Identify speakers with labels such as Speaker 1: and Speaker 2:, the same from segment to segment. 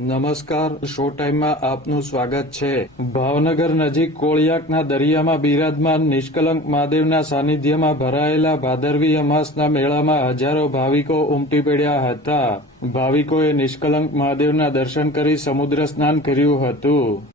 Speaker 1: નમસ્કાર શો ટાઈમમાં આપનું સ્વાગત છે. ભાવનગર નજીક કોળિયાકના દરિયામાં બિરાજમાન નિષ્કલંક મહાદેવના સાનિધ્યમાં ભરાયેલા ભાદરવી અમાસના મેળામાં હજારો ભાવિકો ઉમટી પડ્યા હતા. ભાવિકોએ નિષ્કલંક મહાદેવના દર્શન કરી સમુદ્ર સ્નાન કર્યું હતું.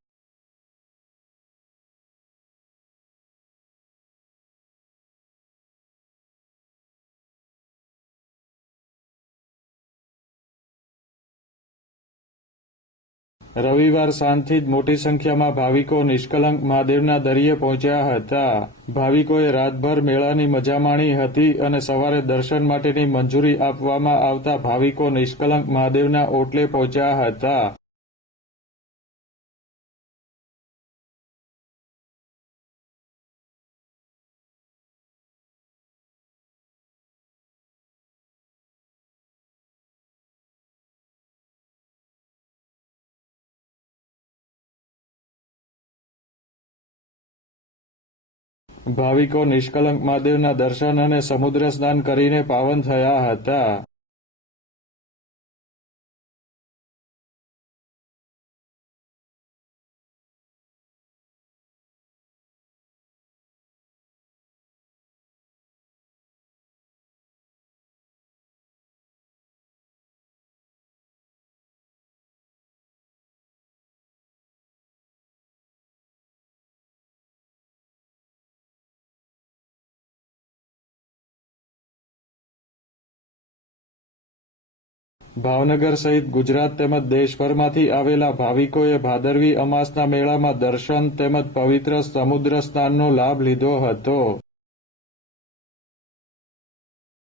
Speaker 1: રવિવાર સાંજથી જ મોટી સંખ્યામાં ભાવિકો નિષ્કલંક મહાદેવના દરિયે પહોંચ્યા હતા. ભાવિકોએ રાતભર મેળાની મજા માણી હતી અને સવારે દર્શન માટેની મંજૂરી આપવામાં આવતા ભાવિકો નિષ્કલંક મહાદેવના ઓટલે પહોંચ્યા હતા. ભાવિકો નિષ્કલંક મહાદેવના દર્શન અને સમુદ્ર સ્નાન કરીને પાવન થયા હતા. ભાવનગર સહિત ગુજરાત તેમજ દેશભરમાંથી આવેલા ભાવિકોએ ભાદરવી અમાસના મેળામાં દર્શન તેમજ પવિત્ર સમુદ્ર સ્નાનનો લાભ લીધો હતો.